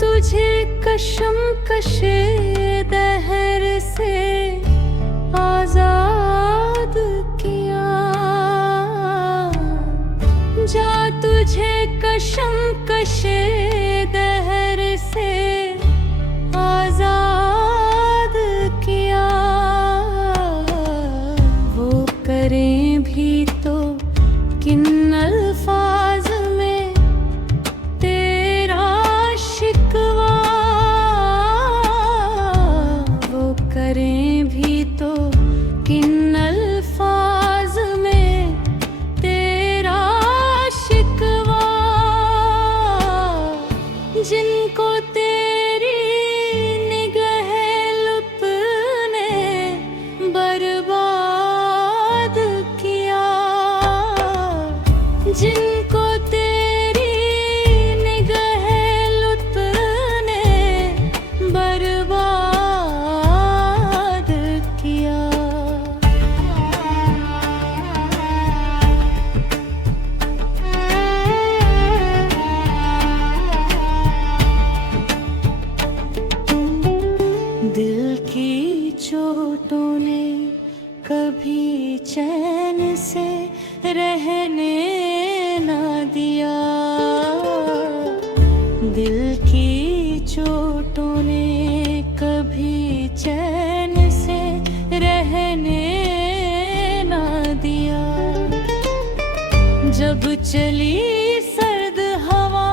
तुझे कशम कशे दहर से आजाद किया, जा तुझे कशम कशे दहर से आजाद किया। वो करें भी तो किन अल्फाज में तेरा शिकवा, वो करें भी तो किन अल्फाज में तेरा शिकवा। जिनको तेरी निगाह लुत्फ ने बर्बाद किया, जिनको तेरी निगाह लुत्फ ने बर्बाद किया। दिल की चोटों ने कभी चैन से रहने ना दिया, दिल की चोटों ने कभी चैन से रहने ना दिया। जब चली सर्द हवा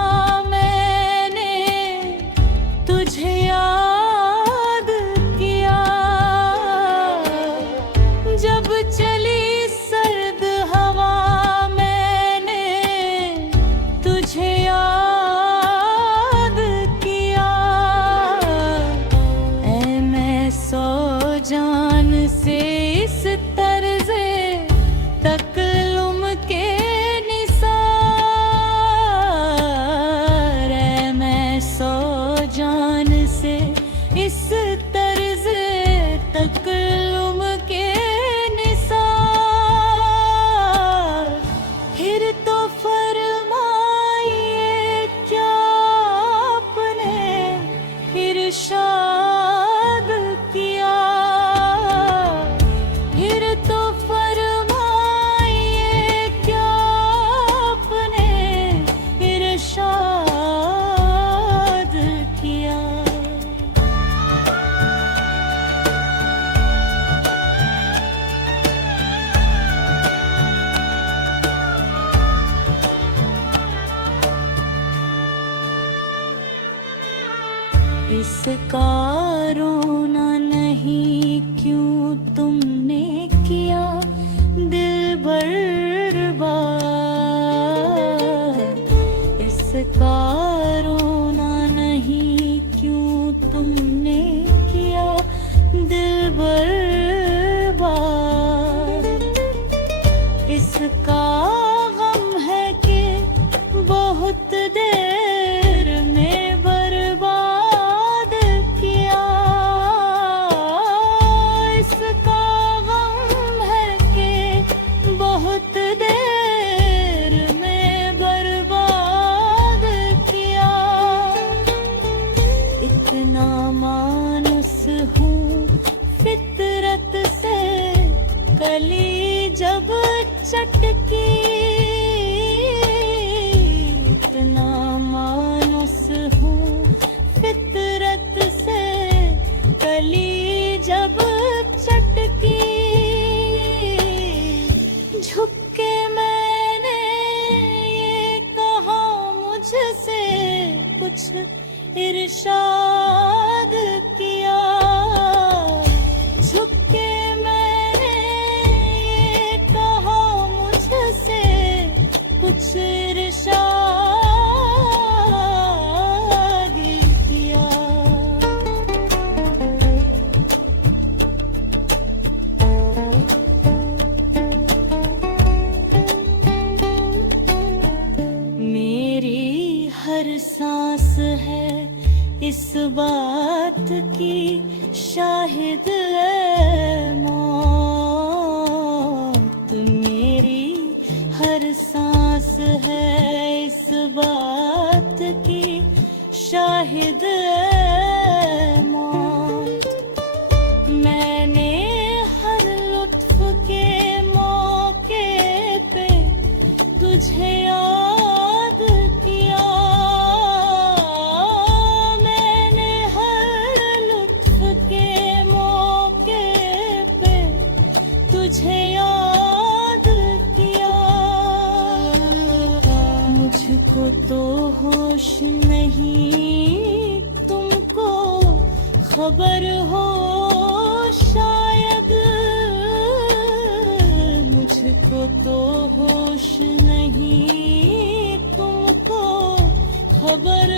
मैंने तुझे याद किया, जब चली सर्द हवा मैंने तुझे याद किया। ऐ मैं सौ जान से इस तर्ज़े तकल्लुम के निसार, ऐ मैं सौ जान से इस तर्ज़े तकल्लुम के निसार। फिर तो फरमाइए क्या आपने इरशाद किया, फिर तो फरमाइए क्या आपने इरशाद किया। इसका रोना नहीं क्यों तुमने किया दिल बर्बाद, इसका रोना नहीं क्यों तुमने किया दिल बर्बाद। इसका गम है कि बहुत देर में बर्बाद किया, इसका गम है कि बहुत देर में बर्बाद किया। इतना मानुस हूँ फितरत से कली जब चटकी, इतना मानुस हूँ फितरत से कली जब चटकी। झुक के मैंने ये कहा मुझसे कुछ इरशाद किया, झुक के मैंने ये कहा मुझसे कुछ इरशाद किया। मेरी हर सांस है इस बात की शाहिद है मौत, मेरी हर सांस है इस बात की शाहिद मुझको तो होश नहीं, तुमको खबर हो शायद। मुझको तो होश नहीं, तुमको खबर